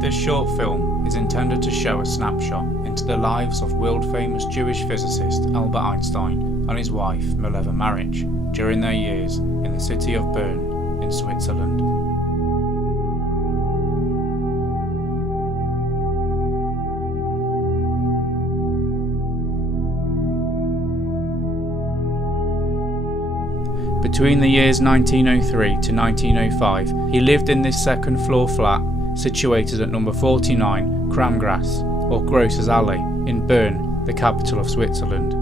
This short film is intended to show a snapshot into the lives of world-famous Jewish physicist Albert Einstein and his wife Mileva Maric during their years in the city of Bern in Switzerland. Between the years 1903 to 1905, he lived in this second-floor flat situated at number 49 Kramgrasse, or Grosses Alley, in Bern, the capital of Switzerland.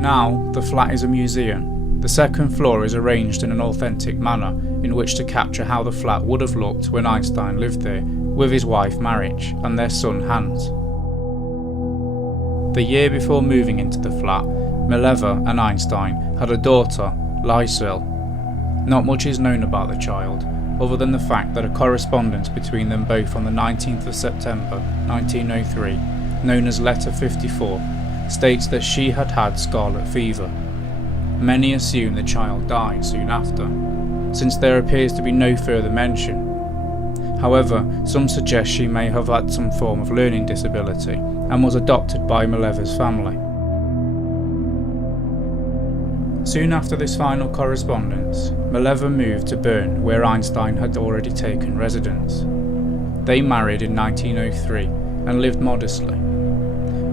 Now, the flat is a museum. The second floor is arranged in an authentic manner in which to capture how the flat would have looked when Einstein lived there with his wife Maric and their son Hans. The year before moving into the flat, Mileva and Einstein had a daughter, Lysel. Not much is known about the child, other than the fact that a correspondence between them both on the 19th of September 1903, known as Letter 54, states that she had had scarlet fever. Many assume the child died soon after, since there appears to be no further mention. However, some suggest she may have had some form of learning disability and was adopted by Mileva's family. Soon after this final correspondence, Mileva moved to Bern, where Einstein had already taken residence. They married in 1903 and lived modestly.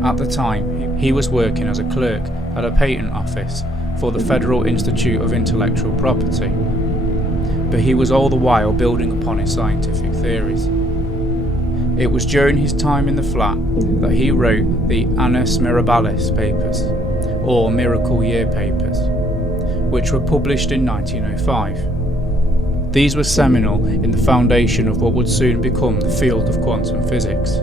At the time, he was working as a clerk at a patent office for the Federal Institute of Intellectual Property, but he was all the while building upon his scientific theories. It was during his time in the flat that he wrote the Annus Mirabilis papers, or Miracle Year papers, which were published in 1905. These were seminal in the foundation of what would soon become the field of quantum physics.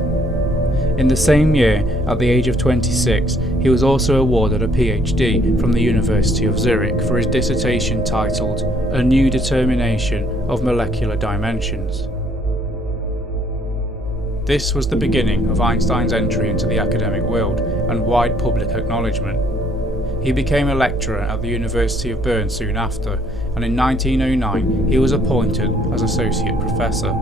In the same year, at the age of 26, he was also awarded a PhD from the University of Zurich for his dissertation titled A New Determination of Molecular Dimensions. This was the beginning of Einstein's entry into the academic world and wide public acknowledgement. He became a lecturer at the University of Bern soon after, and in 1909 he was appointed as associate professor.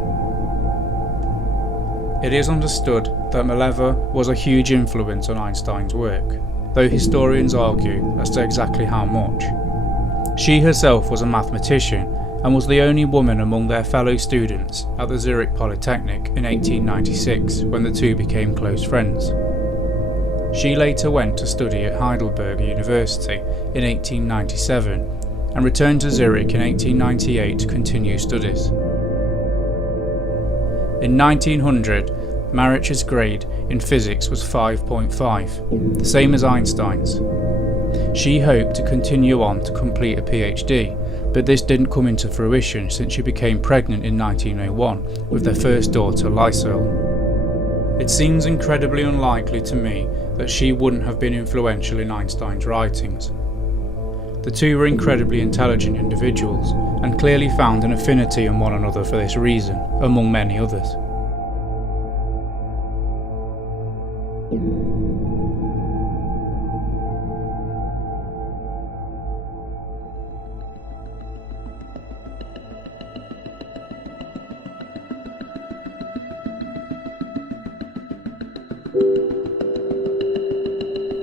It is understood that Mileva was a huge influence on Einstein's work, though historians argue as to exactly how much. She herself was a mathematician and was the only woman among their fellow students at the Zurich Polytechnic in 1896 when the two became close friends. She later went to study at Heidelberg University in 1897 and returned to Zurich in 1898 to continue studies. In 1900, Maric's grade in physics was 5.5, the same as Einstein's. She hoped to continue on to complete a PhD, but this didn't come into fruition since she became pregnant in 1901 with their first daughter, Lysel. It seems incredibly unlikely to me that she wouldn't have been influential in Einstein's writings. The two were incredibly intelligent individuals and clearly found an affinity in one another for this reason, among many others.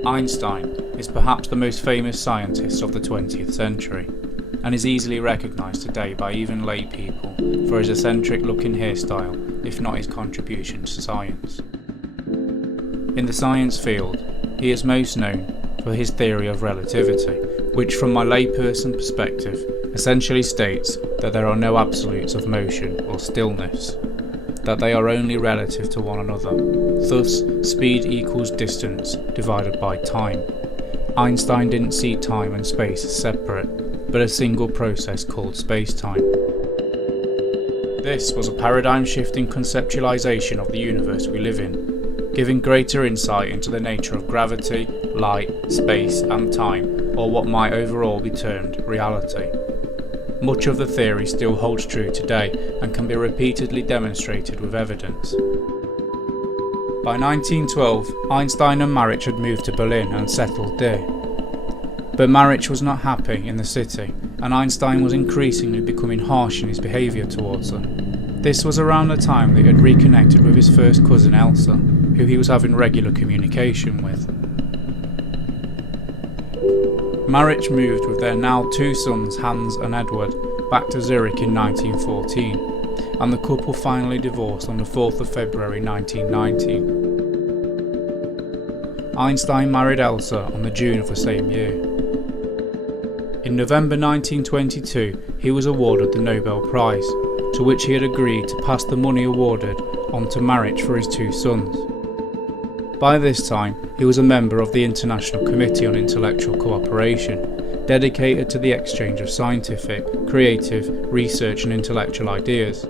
Einstein is perhaps the most famous scientist of the 20th century, and is easily recognised today by even lay people for his eccentric-looking hairstyle, if not his contribution to science. In the science field, he is most known for his theory of relativity, which from my layperson perspective essentially states that there are no absolutes of motion or stillness, that they are only relative to one another. Thus, speed equals distance divided by time. Einstein didn't see time and space as separate, but a single process called space-time. This was a paradigm-shifting conceptualization of the universe we live in, giving greater insight into the nature of gravity, light, space and time, or what might overall be termed reality. Much of the theory still holds true today and can be repeatedly demonstrated with evidence. By 1912, Einstein and Maric had moved to Berlin and settled there. But Maric was not happy in the city, and Einstein was increasingly becoming harsh in his behaviour towards her. This was around the time that he had reconnected with his first cousin Elsa, who he was having regular communication with. Maric moved with their now 2 sons Hans and Edward back to Zurich in 1914, and the couple finally divorced on the 4th of February 1919. Einstein married Elsa on the June of the same year. In November 1922, he was awarded the Nobel Prize, to which he had agreed to pass the money awarded on to Maric for his 2 sons. By this time, he was a member of the International Committee on Intellectual Cooperation, dedicated to the exchange of scientific, creative, research and intellectual ideas.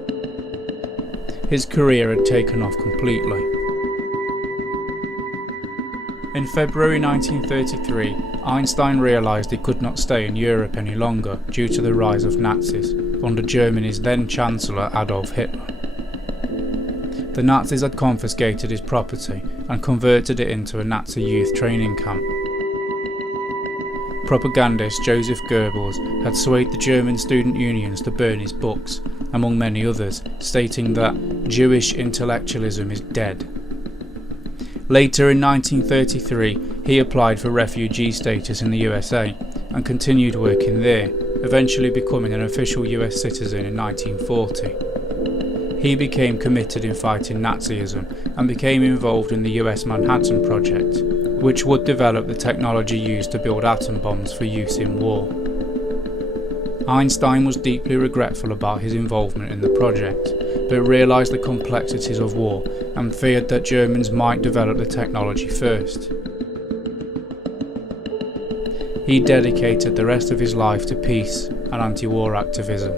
His career had taken off completely. In February 1933, Einstein realised he could not stay in Europe any longer due to the rise of Nazis under Germany's then Chancellor Adolf Hitler. The Nazis had confiscated his property and converted it into a Nazi youth training camp. Propagandist Joseph Goebbels had swayed the German student unions to burn his books, among many others, stating that Jewish intellectualism is dead. Later in 1933, he applied for refugee status in the USA and continued working there, eventually becoming an official US citizen in 1940. He became committed in fighting Nazism and became involved in the US Manhattan Project, which would develop the technology used to build atom bombs for use in war. Einstein was deeply regretful about his involvement in the project, but realised the complexities of war and feared that Germans might develop the technology first. He dedicated the rest of his life to peace and anti-war activism.